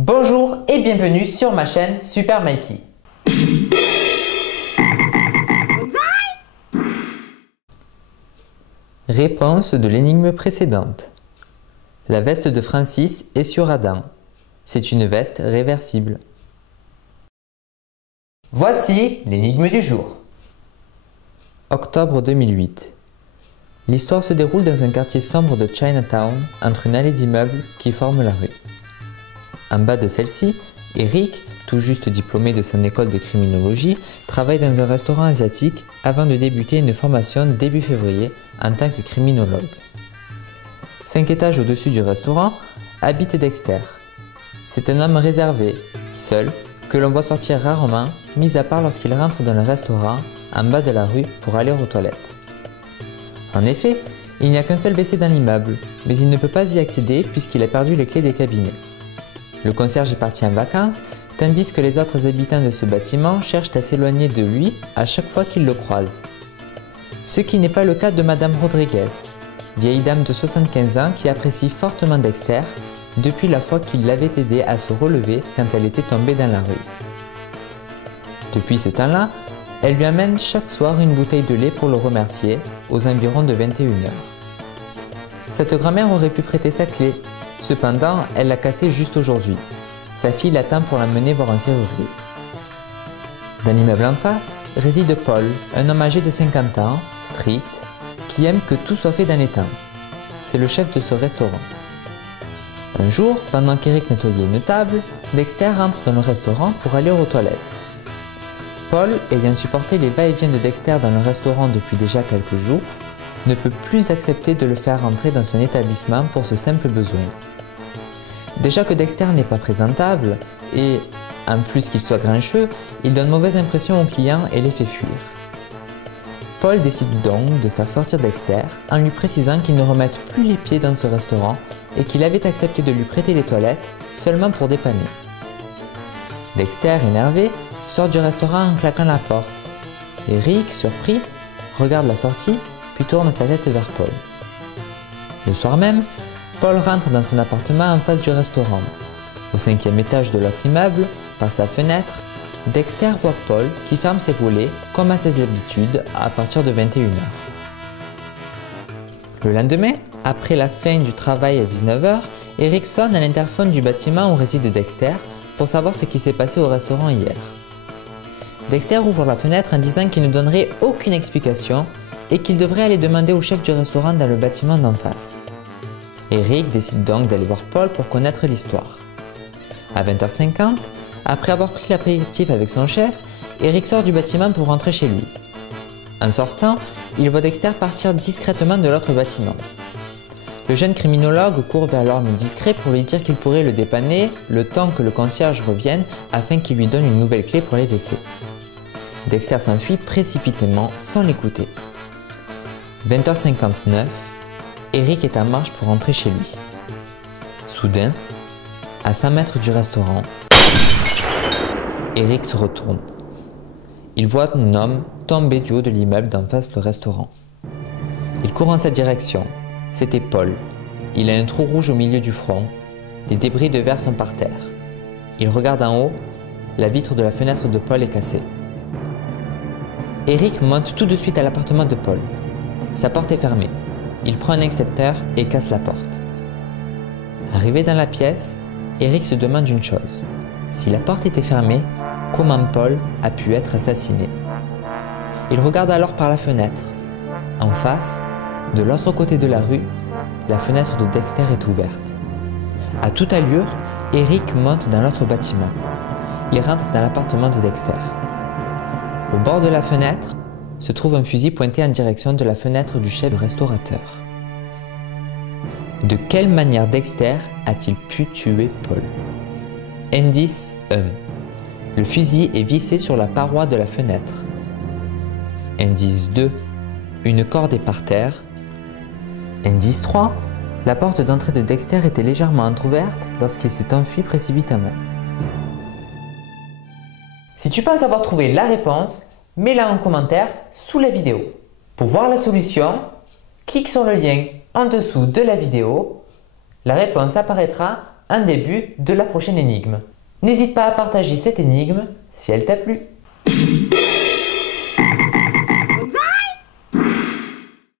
Bonjour et bienvenue sur ma chaîne Super Mikey. Réponse de l'énigme précédente. La veste de Francis est sur Adam. C'est une veste réversible. Voici l'énigme du jour. Octobre 2008. L'histoire se déroule dans un quartier sombre de Chinatown, entre une allée d'immeubles qui forment la rue. En bas de celle-ci, Eric, tout juste diplômé de son école de criminologie, travaille dans un restaurant asiatique avant de débuter une formation début février en tant que criminologue. 5 étages au-dessus du restaurant habite Dexter. C'est un homme réservé, seul, que l'on voit sortir rarement, mis à part lorsqu'il rentre dans le restaurant en bas de la rue pour aller aux toilettes. En effet, il n'y a qu'un seul WC dans l'immeuble, mais il ne peut pas y accéder puisqu'il a perdu les clés des cabinets. Le concierge est parti en vacances, tandis que les autres habitants de ce bâtiment cherchent à s'éloigner de lui à chaque fois qu'ils le croisent. Ce qui n'est pas le cas de Madame Rodriguez, vieille dame de 75 ans qui apprécie fortement Dexter depuis la fois qu'il l'avait aidé à se relever quand elle était tombée dans la rue. Depuis ce temps-là, elle lui amène chaque soir une bouteille de lait pour le remercier, aux environs de 21h. Cette grand-mère aurait pu prêter sa clé. Cependant, elle l'a cassée juste aujourd'hui. Sa fille l'attend pour l'emmener voir un serrurier. Dans l'immeuble en face, réside Paul, un homme âgé de 50 ans, strict, qui aime que tout soit fait dans les temps. C'est le chef de ce restaurant. Un jour, pendant qu'Eric nettoyait une table, Dexter rentre dans le restaurant pour aller aux toilettes. Paul, ayant supporté les va-et-vient de Dexter dans le restaurant depuis déjà quelques jours, ne peut plus accepter de le faire rentrer dans son établissement pour ce simple besoin. Déjà que Dexter n'est pas présentable, et en plus qu'il soit grincheux, il donne mauvaise impression aux clients et les fait fuir. Paul décide donc de faire sortir Dexter en lui précisant qu'il ne remette plus les pieds dans ce restaurant et qu'il avait accepté de lui prêter les toilettes seulement pour dépanner. Dexter, énervé, sort du restaurant en claquant la porte. Eric, surpris, regarde la sortie puis tourne sa tête vers Paul. Le soir même, Paul rentre dans son appartement en face du restaurant. Au 5e étage de l'autre immeuble, par sa fenêtre, Dexter voit Paul qui ferme ses volets comme à ses habitudes à partir de 21h. Le lendemain, après la fin du travail à 19h, Eric sonne à l'interphone du bâtiment où réside Dexter pour savoir ce qui s'est passé au restaurant hier. Dexter ouvre la fenêtre en disant qu'il ne donnerait aucune explication et qu'il devrait aller demander au chef du restaurant dans le bâtiment d'en face. Eric décide donc d'aller voir Paul pour connaître l'histoire. À 20h50, après avoir pris l'apéritif avec son chef, Eric sort du bâtiment pour rentrer chez lui. En sortant, il voit Dexter partir discrètement de l'autre bâtiment. Le jeune criminologue court vers l'homme discret pour lui dire qu'il pourrait le dépanner le temps que le concierge revienne afin qu'il lui donne une nouvelle clé pour les WC. Dexter s'enfuit précipitamment sans l'écouter. 20h59, Eric est en marche pour rentrer chez lui. Soudain, à 100 mètres du restaurant, Eric se retourne. Il voit un homme tomber du haut de l'immeuble d'en face le restaurant. Il court en sa direction. C'était Paul. Il a un trou rouge au milieu du front. Des débris de verre sont par terre. Il regarde en haut. La vitre de la fenêtre de Paul est cassée. Eric monte tout de suite à l'appartement de Paul. Sa porte est fermée. Il prend un extincteur et casse la porte. Arrivé dans la pièce, Eric se demande une chose. Si la porte était fermée, comment Paul a pu être assassiné? Il regarde alors par la fenêtre. En face, de l'autre côté de la rue, la fenêtre de Dexter est ouverte. À toute allure, Eric monte dans l'autre bâtiment. Il rentre dans l'appartement de Dexter. Au bord de la fenêtre, se trouve un fusil pointé en direction de la fenêtre du chef restaurateur. De quelle manière Dexter a-t-il pu tuer Paul? Indice 1. Le fusil est vissé sur la paroi de la fenêtre. Indice 2. Une corde est par terre. Indice 3. La porte d'entrée de Dexter était légèrement entrouverte lorsqu'il s'est enfui précipitamment. Si tu penses avoir trouvé la réponse, mets-la en commentaire sous la vidéo. Pour voir la solution, clique sur le lien en dessous de la vidéo. La réponse apparaîtra un début de la prochaine énigme. N'hésite pas à partager cette énigme si elle t'a plu.